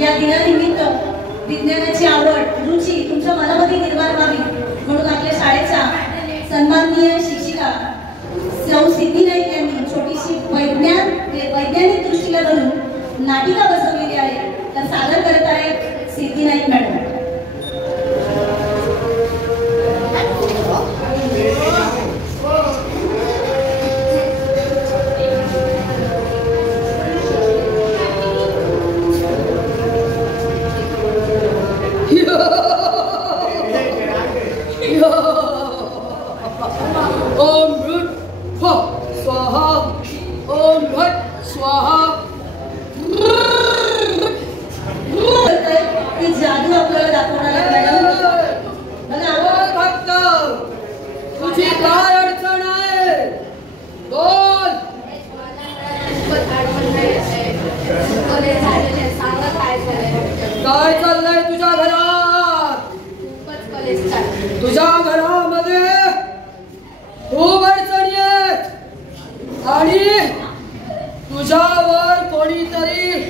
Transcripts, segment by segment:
या दिनानिमित्त विज्ञानाची आवड रुची तुमच्या मनामध्ये निर्माण व्हावी म्हणून आपल्या शाळेच्या सन्माननीय शिक्षिका सौ सिद्धी नाईक यांनी छोटीशी वैज्ञानिक दृष्टीला धरून नाटिका बसवलेली आहे. तर सादर करत आहेत सिद्धी नाईक मॅडम. ओम भृत स्वाहा ओम भट स्वाहा. ती जादू आपल्याला दाखवणार आहे मॅडम. भक्त तुझी काय अडचण आहे बोल. काय चाललंय तुझ्या घरात. तुझ्या घरामध्ये खूप अडचणी आहेत आणि तुझ्यावर कोणीतरी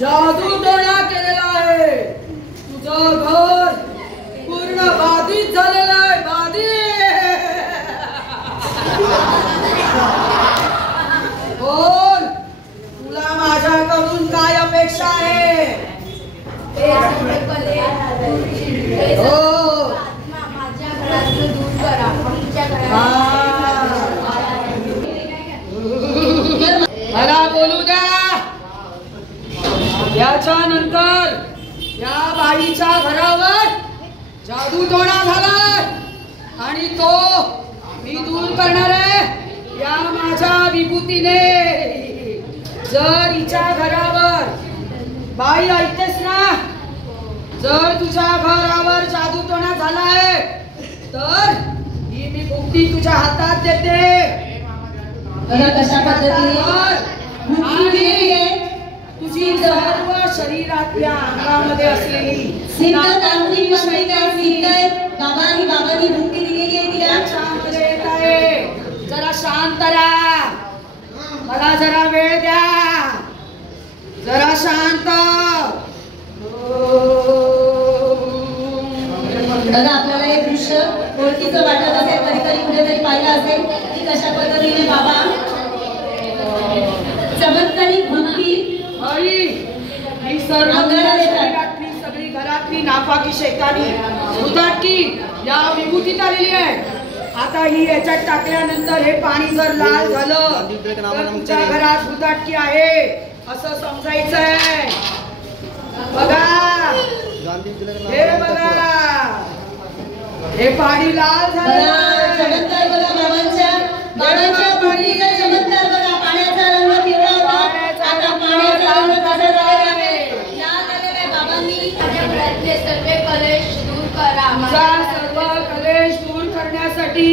जादू टोणा केलेला आहे. तुझं घर पूर्ण बाधित झालेलं आहे. बोल तुला माझ्याकडून काय अपेक्षा आहे. मला बोलू द्या. याच्यानंतर या बाईच्या घरावर जादू टोणा झालाय आणि तो मी दूर करणार आहे या माझ्या विभूतीने. जर हिच्या घरावर बाई ऐकतेस ना, जर तुझ्या घरावर जादू टोणा झालाय तर ही मी भुकटी तुझ्या हातात देते. कशा पद्धतीने तुझी सर्व शरीरातल्या अंगामध्ये असलेली सिद्ध तांत्रिक बाबांनी भुक्ती दिलेली आहे तिला. शांत येत आहे. जरा शांत राहा. मला जरा वेळ द्या. जरा शांत. दादा आपल्याला हे दृश्य ओळखीचं वाटत असेल, कधीतरी कुठेतरी पाहिलं असेल की कशा पद्धतीने बाबा चमत्कारिक भुक्ती ही सर्व शरीरातली सगळी घरातली नापाकी शैतानी उदाटकी या विभूतीत आलेली आहे. आता ही याच्यात टाकल्यानंतर हे पाणी जर लाल झालं तर तुमच्या घरात उदाटकी आहे असं समजायचं आहे. बघा हे बघा हे पाणी लाल झालं. चमत्कार बघा बाबांच्या भुक्तीचा चमत्कार बघा. पाण्याचा रंग पिवळा होता, आता पाण्याचा रंग कसा झाला आहे. लाल झालेला आहे. बाबांनी सर्व कलेश दूर करा. सर्व कलेश दूर करण्यासाठी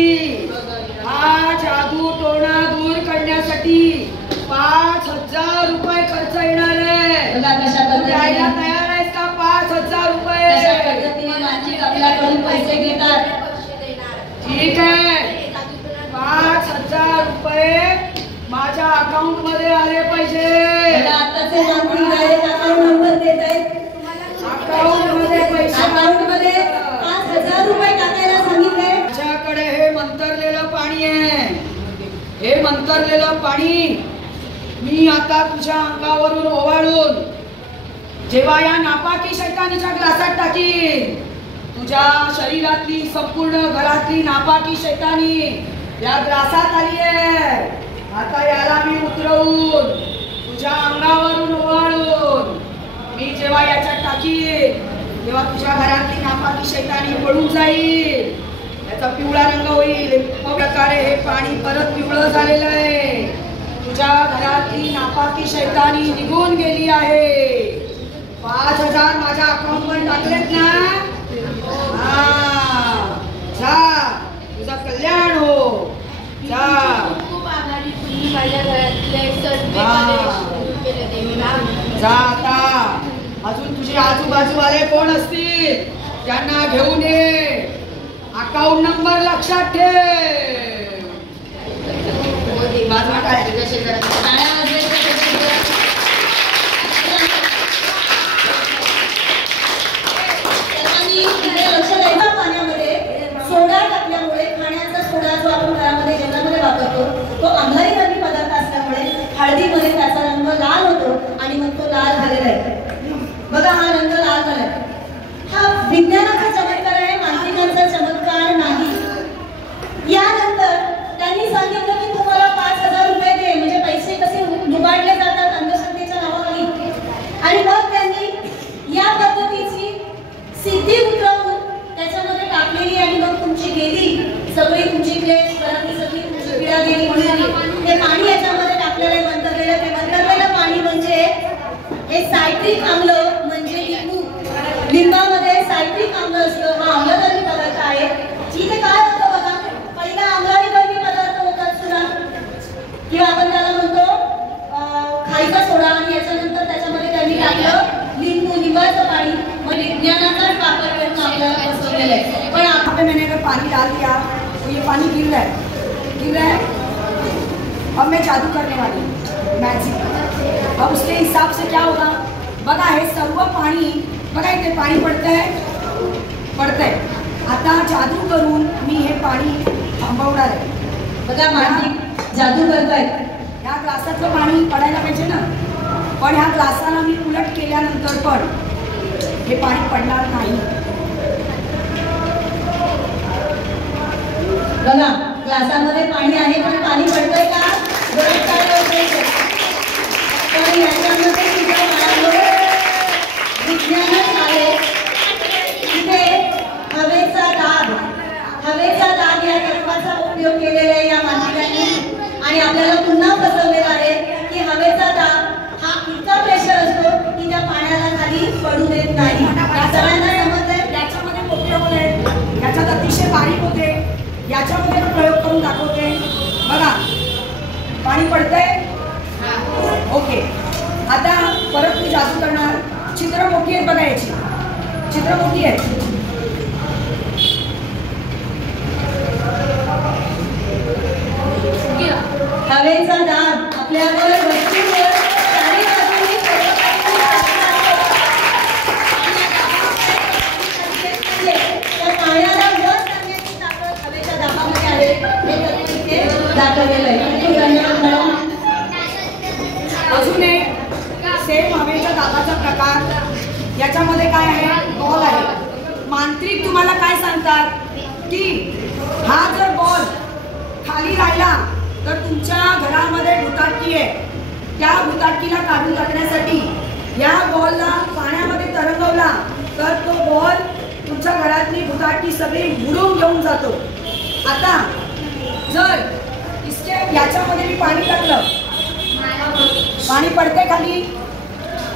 हा जादू टोणा दूर करण्यासाठी 5,000 रुपये खर्च येणार आहे. बघा कशा द्यायला पद्धतीने तयार आहेस का 5,000 रुपये. कशा पद्धतीने मानसिक आपल्याकडून पैसे घेतात. ठीक आहे 5,000 रुपये माझ्या अकाउंट मध्ये आले पाहिजे. आताचे मंत्री डायरेक्ट अकाउंट नंबर देत आहेत. अकाउंट मध्ये पैसे अकाउंट मध्ये 5,000 रुपये टाकायला सांगितले. माझ्याकडे हे मंतरलेलं पाणी आहे. हे मंतरलेलं पाणी मी आता तुझ्या अंगावरून ओवाळून जेव्हा या नापाकी शैतानीच्या ग्लासात टाकीन, तुझ्या शरीरातली संपूर्ण घरातली नापाकी शैतानी या ग्लासात आली आहे. आता याला मी उतरवून तुझ्या अंगावरून ओवाळून मी जेव्हा याच्यात टाकीन तेव्हा तुझ्या घरातली नापाकी शैतानी पळून जाईल. याचा पिवळा रंग होईल. प्रकारे हे पाणी परत पिवळं झालेलं आहे. तुझ्या घरातली नापाकी शैतानी निघून गेली आहे. 5,000 माझ्या अकाउंट वर टाकलेत ना. जा तुझं कल्याण हो. जा. खूप आभारी तुम्ही माझ्या घरातले सर्व कलेश दूर केले देवीला. जा आता. अजून तुझे आजूबाजूवाले कोण असतील त्यांना घेऊन ये. अकाउंट नंबर लक्षात ठेव. बाजूला टाळ्या वाजवायच्या. हे सायट्रिक आम्ल म्हणजे लिंबू. लिंबामध्ये सायट्रिक आम्ल असतं. हा आम्लधर्मी पदार्थ आहे. इथे काय होतं बघा, पहिला आम्लधर्मी पदार्थ होतात सुद्धा, किंवा आपण त्याला म्हणतो खायचा सोडा, आणि याच्यानंतर त्याच्यामध्ये त्यांनी टाकलं लिंबू, लिंबाचं पाणी. मग विज्ञानाचाच वापर करून आपल्याला बसवलेलं आहे. पण यहाँ पे मैंने अगर पानी डाल दिया तो ये पानी गिर रहा है. अब मैं जादू करने वाली हूँ, मैजिक. अब उसके हिसाब से क्या होगा बघा, हे सर्व पाणी बघा, इथे पाणी पडतंय. आता जादू करून मी हे पाणी थांबवणार आहे. बघा मानसिक जादू करतायत. ह्या ग्लासातलं पाणी पडायला पाहिजे ना, पण ह्या ग्लासाला मी उलट केल्यानंतर पण हे पाणी पडणार नाही. बघा ग्लासामध्ये पाणी आहे, पण पाणी पडतंय का? गरज काय होते. पण याच्यामध्ये सुद्धा बाळांनो विज्ञानच आहे. इथे हवेचा दाब या तत्वाचा उपयोग केलेला आहे या मानवाने, आणि आपल्याला पुन्हा फसवलेला आहे की हवेचा दाब हा इतका प्रेशर असतो की त्या पाण्याला खाली पडू देत नाही. सगळ्यांना समजलंय? याच्यामध्ये मोठे होते, याच्यात अतिशय बारीक होते, याच्यामध्ये पण प्रयोग करून दाखवते. बघा पाणी पडतंय. ओके, आता परत मी जादू करणार. चित्र मोठी आहेत बघा, याची चित्र मोठी आहेत. हवेचा दाब आपल्यावर वस्तूवर चारी बाजूने त्या पाण्याला वर करण्याची ताकद हवेच्या दाबामध्ये आहे. हे तत्व इथे दाखवलेलं आहे. धन्यवाद मॅडम. अजून एक सेम हवेच्या दाबाचा प्रकार. याच्यामध्ये काय आहे, बॉल आहे. मांत्रिक तुम्हाला काय सांगतात की हा जर बॉल खाली राहिला तर तुमच्या घरामध्ये भुताटकी आहे. त्या भुताटकीला काढून टाकण्यासाठी या बॉलला पाण्यामध्ये तरंगवला तर तो बॉल तुमच्या घरातली भुताटकी सगळी बुडवून घेऊन जातो. आता जर याच्यामध्ये मी पाणी टाकलं, पाणी पडते खाली,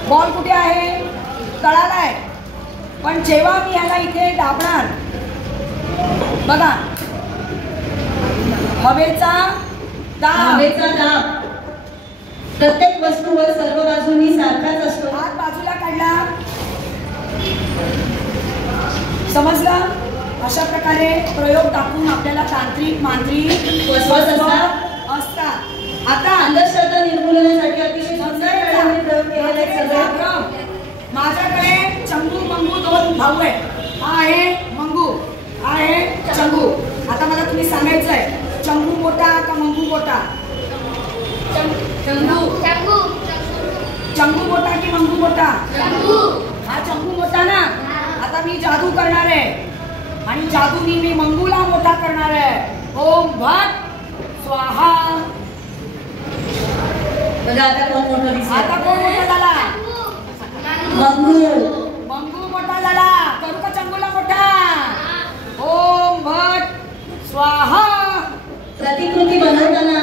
बॉल कुठे आहे, तळाला आहे. पण जेव्हा मी ह्याला इथे दाबणार, बघा हवेचा दाब प्रत्येक वस्तूवर सर्व बाजूनी सारखाच असतो. हात बाजूला काढला, समजलं? अशा प्रकारे प्रयोग दाखवून आपल्याला तांत्रिक मांत्रिक असतात. आता अंधश्रद्धा निर्मूलनासाठी अतिशय सुंदर प्रकारे प्रयोग केलेले सगळे. माझ्याकडे चंगू मंगू दोन भाऊ आहेत. हा आहे मंगू, हा आहे चंगू. आता मला तुम्ही सांगायचं आहे, चंगू मोठा का मंगू मोठा? चंगू मोठा की मंगू मोठा? हा चंगू मोठा ना. आता मी जादू करणार आहे आणि जादूनी मी मंगूला मोठा करणार आहे. ओम भट स्वाहा. बघा आता कोण मोठा दिसतो. आता कोण मोठा झाला? मंगू मोठा झाला. करू का चंगूला मोठा? ओम भट स्वाहा. प्रतिकृती बनवताना